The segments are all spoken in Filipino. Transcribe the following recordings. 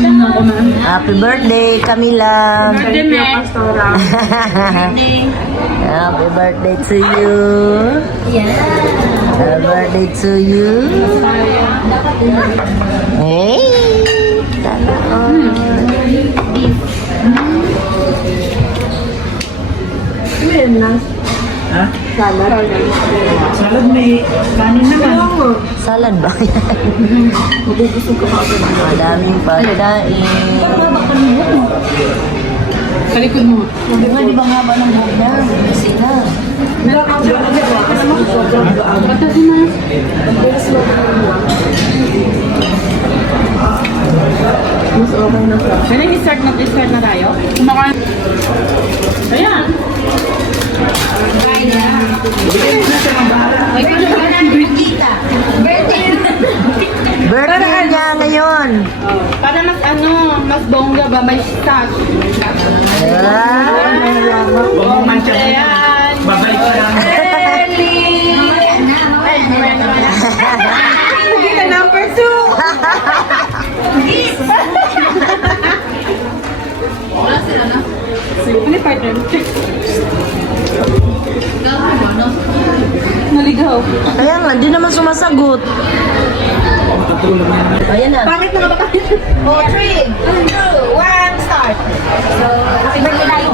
Happy birthday, Camila. Birthday, Meg. Happy birthday to you. Happy birthday to you. Hey. Sana all. Salad may kanin naman. Salad ba yan? Madaming pagkain. Sa likod mo. Sabi nga, di ba nga ba ng buhok niya? Kasi na. Batas na. Pwede i-start na, i-start na tayo? Kumakain. Ayan. Birthday niya ngayon. Para mas ano, mas bongga ba, may stash. Ah, Huwag mo mancha. Ayan. Babalik ka lang. Hindi ka number two. Ano yung partner? Kaya nga, di naman sumasagot. Ayan na. Bakit na ba tayo? Oh, three, two, one, start. So, happy birthday tayo.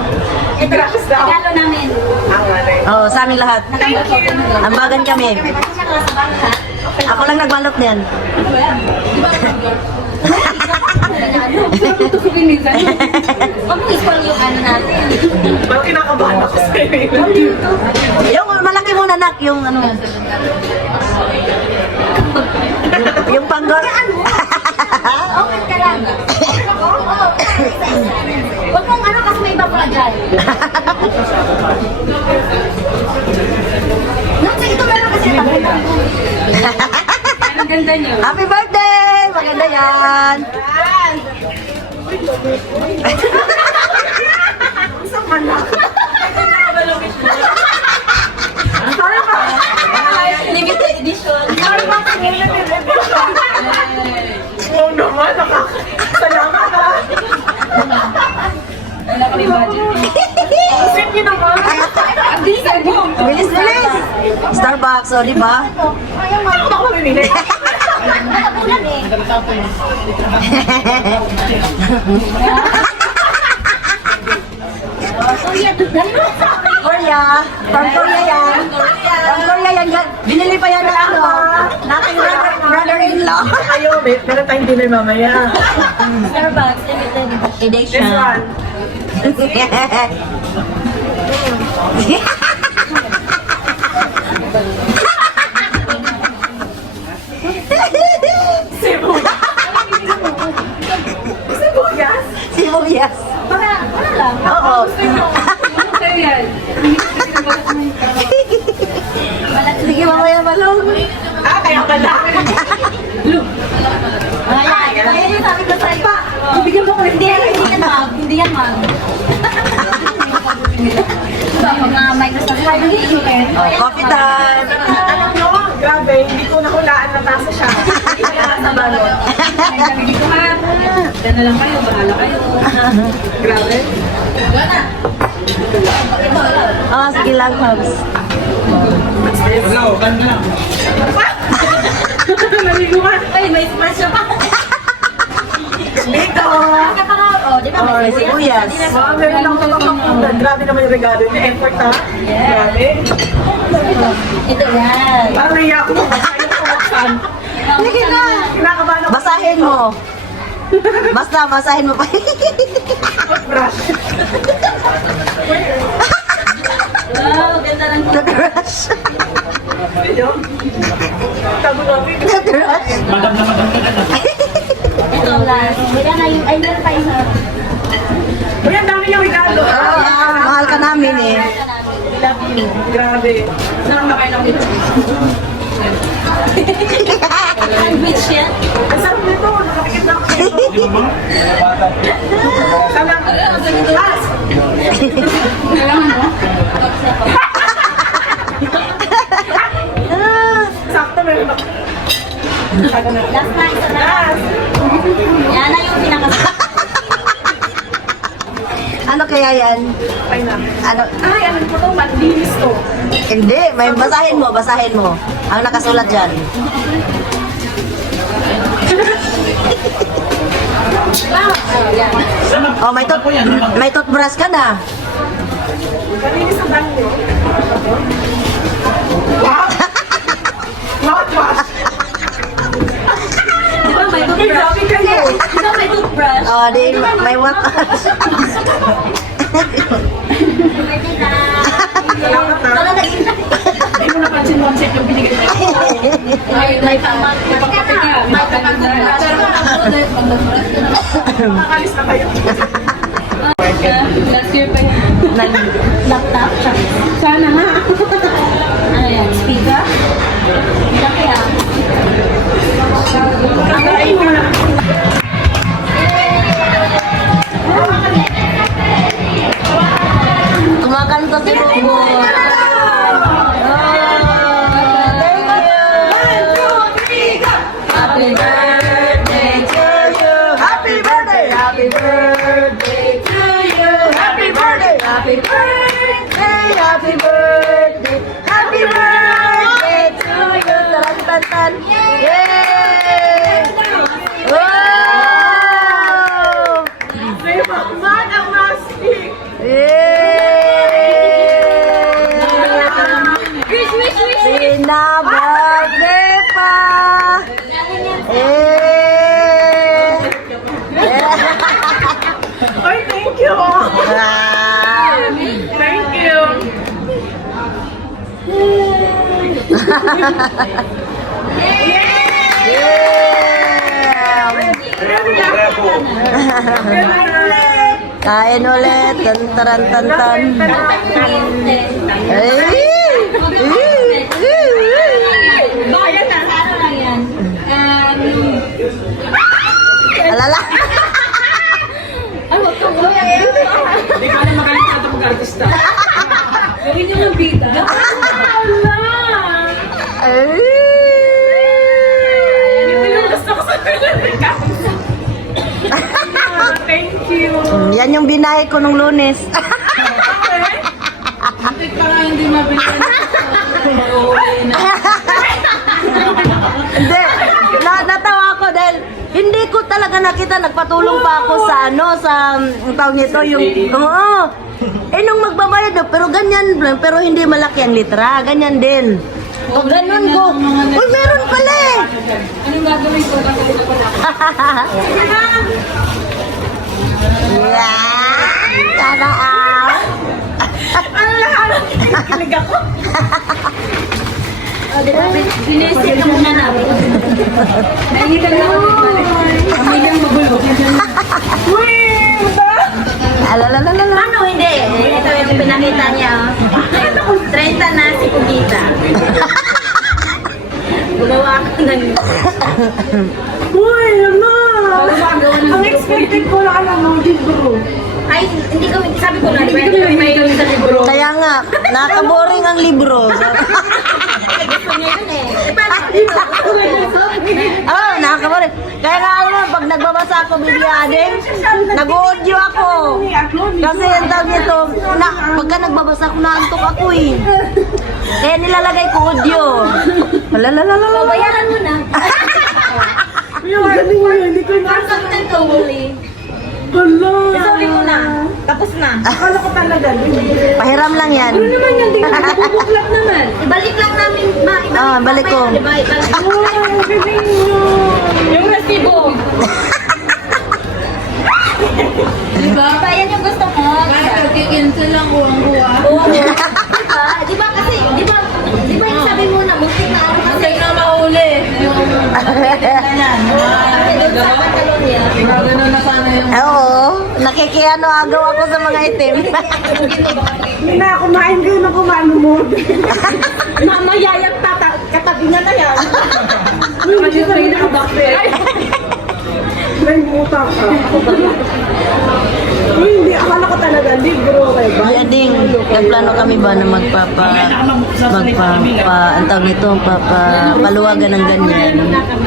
Ito, regalo namin. Oo, sa amin lahat. Thank you. Ambagan kami. Ako lang nagbalot niyan. Mo i-spoil yung ano natin. Parang kinakabahan ako sa iyo. Yung nak, yung ano. yung panggol. Okay ka lang. Huwag mong ano kasi may iba pa dyan. No, ito meron kasi. Ang ganda niyo. Happy birthday! Maganda yan. Limited edition. Oo naman, nakaka... Salamat ha. Wala kami budget. Sip niyo naman. Ang bilis mo. Bilis, bilis. Starbucks, o, di ba? Ayaw mo. Ako mamimili. Nakabulan eh. Oh, akin. Korea. From Korea yan. Yan. Binili pa yan na ano. Naking brother, brother-in-law. Ayaw, may, meron tayong dinner mamaya. Starbucks, limited. This Edition. one. Cebu. Sibuyas. Sibuyas. Wala, wala lang. Oo. Sa'yo yan. Sige, mamaya malong. Ah, kaya pala. Ayan, ayan yung sabi ko sa'yo. Bigyan mo ko. Hindi yan, hindi yan Hindi mag. Diba, mga Microsoft Word, hindi yun. Oh, coffee time. Alam nyo, grabe, hindi ko nahulaan na tasa siya. Hindi niya nasa balon. Sabi dito ha. Diyan na lang kayo. Bahala kayo. Grabe. Oh, sige lang, Hobbs. Naligo ka. Ay, may smash pa. Dito. Oh, di ba? Oh, may sibuyas. Meron lang ito. Grabe naman yung regalo niya. Effort ha. Grabe. Ito yan. Parang naiyak ko. Ayaw ko buksan. Sige na. Kinakabahan ako. Basahin mo. Basta, basahin mo pa. Brush. Wow, ganda ng Nag-rush. Ayun. Tago namin. Nag-rush. Ito last. Wala na yung, ay, meron tayo sa... Uy, ang dami yung regalo. Ah, mahal ka namin eh. Love you. Grabe. Sarap na kayo ng ito. Sandwich yan. Ang sarap nito. Nakapikit na ako nito. Sana. Mas. Kailangan mo. Ah, Sakto meron ako. Last na, isa na. Yan na yung pinakas... Ano kaya yan? Ay na. Ano? Ay, ano po to? Malinis to. Hindi, may basahin mo, basahin mo. Ang nakasulat dyan. Oh, may tooth, may toothbrush ka na. Malinis ang dami nyo. Wow! Mouthwash! Grabe kayo. Ba may toothbrush? Oh, di, may what? Salamat na. Hindi mo napansin one set yung binigay niya. May may pamag. May pagkakita. May pagkakita. Makalis na kayo. Kain ulit! Tan taran tan tan! Ay! Bayan na. Ano lang yan? Alala! ay, wag kang wag. Hindi ka na magaling na ito mag-artista. Gawin niyo ng bida. Ay! Yan yung binahe ko nung lunes. Muntik pa nga hindi mabili yan. Hindi. Na, natawa ako dahil hindi ko talaga nakita nagpatulong pa ako sa ano sa ang tawag nito yung oo. Eh nung magbabayad daw, pero ganyan lang, pero hindi malaki ang litra, ganyan din. O ganun ko. Uy, meron pala eh. Anong gagawin ko? Gagawin ko pala. Yeah. Sana all. Ang lahat. Kilig ako. Sinisip ka muna na. Hindi ka na. Amoy niyang mabulog. Uy, ba? Alalalala. Ano hindi? Ito yung pinakita niya. oh. 30 na si Pugita. Gumawa ako ng... Uy, ano? Ang expected ko na alam mo, libro. Ay, hindi ko, sabi ko na? Hindi ko may sa libro. Kaya nga, nakaboring ang libro. Gusto niya yun eh. Eh, paano dito? Oh, nakakaboring. Kaya nga mo, pag nagbabasa ako bilyadeng, nag-audio ako. Kasi ang tawag nito, na, pagka nagbabasa ako, naantok ako eh. Kaya nilalagay ko audio. Lalalala. Bayaran mo na. Yung galing mo yun, hindi ko na. Content Wally. Hala. Sorry mo na. Tapos na. Akala ko talaga. Pahiram lang yan. naman yan? Di ka nabubuklap naman. Ibalik lang namin. Ma, ibalik Ah, balik ko. Di ba? Ibalik. Ang galing nyo. Yung resibo. Di ba? Yan yung gusto mo. Kikensel lang ko ang buwa. Oo. Di ba? Di ba kasi, di ba, di ba yung sabi mo na muntik na ano kasi. na mahuli. Gagano na sana yung... Oo, nakikiano agaw ako sa mga itim. Hindi na kumain kayo na kumano mo. Mamayayag tata, katabi niya na yan. Hindi Yung pinaka-backpack. May muta ka. Uy, hindi. Akala ko talaga libro. Kaya ba? Kaya ding, nagplano kami ba na magpapa, magpa, pa, ang tawag nito, papa, paluwagan ng ganyan.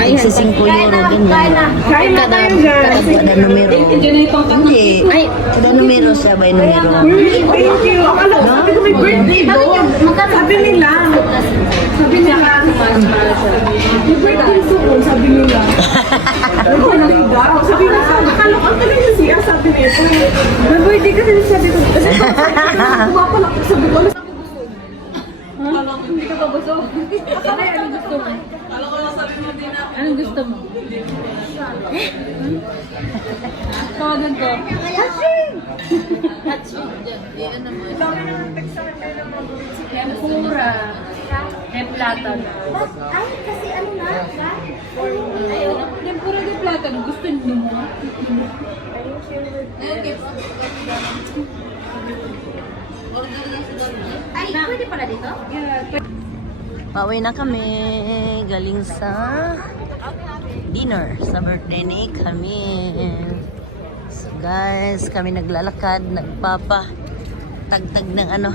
Ay, sa 5 euro, ganyan. Kain na tayo dyan. Kada numero. Hindi. Ay, kada numero siya by numero. Thank you. Akala ko sabi ko may birthday doon. Sabi nila. Sabi nila. May birthday doon. Sabi nila. May birthday daw. Sabi nila. Akala ko ang talaga siya. Sabi nito. May birthday kasi sabi ko. Kasi kumapala ko. Sabi ko. Hindi ka pa busog. Akala, anong gusto mo? Anong gusto mo? Tawagan ko. Tempura. Eh, plátano. Ay, kasi ano na? De plátano. Gusto niyo mo? Ay, pwede pala dito? Pauwi na kami. Galing sa dinner. Sa birthday ni kami. So guys, kami naglalakad. Nagpapa tagtag ng ano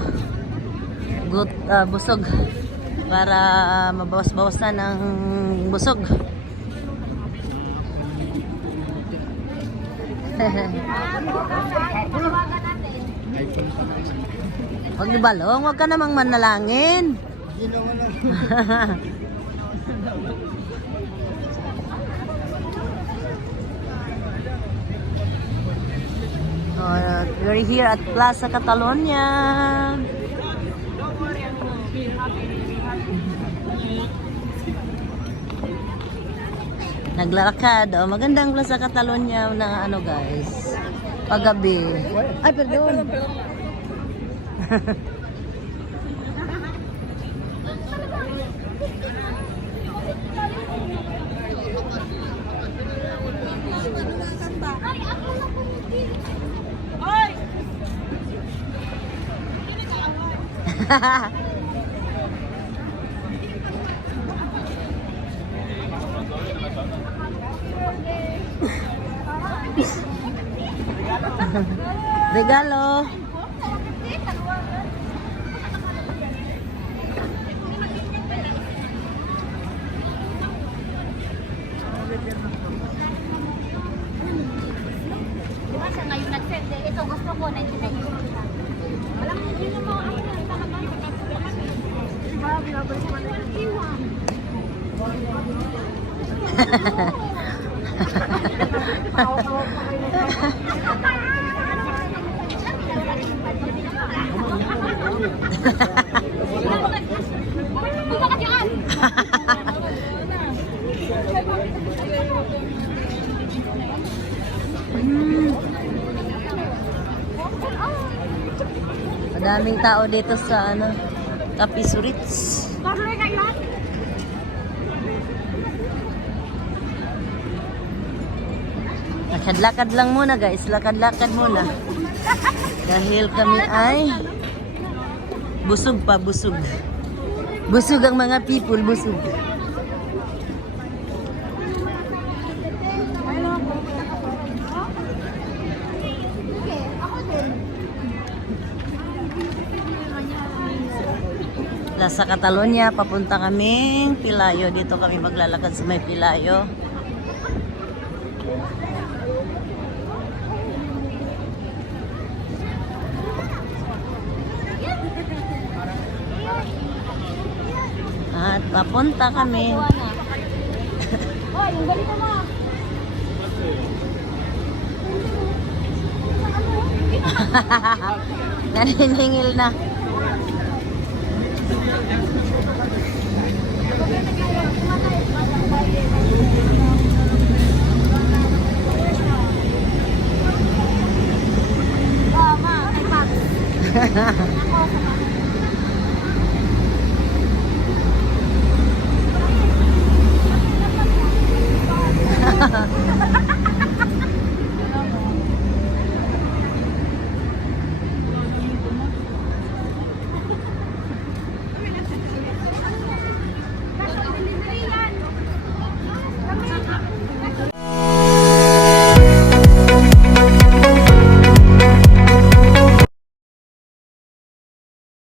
gut, ah, busog para mabawas-bawas na ng busog. Huwag ni balong, huwag ka namang manalangin. Oh, we're here at Plaza Catalonia. Naglalakad. Oh, magandang Plaza Catalonia ng ano guys. Paggabi. Ay. Regalo. Di ba siya ngayon nag-send Regalo. Ito gusto ko, 99 euro. Walang hindi na mga ako na talaga. Diba, binabalik mo na. 21. Madaming tao dito sa ano, yan! Lakad-lakad lang muna guys, lakad-lakad muna. Dahil kami ay busog pa, busog. Busog ang mga people, busog. Sa Catalonia, papunta kaming Pilayo. Dito kami maglalakad sa may Pilayo. At papunta kami. Hoy, yung ganito mo! Naniningil na. Mama, kay Pax. Ako,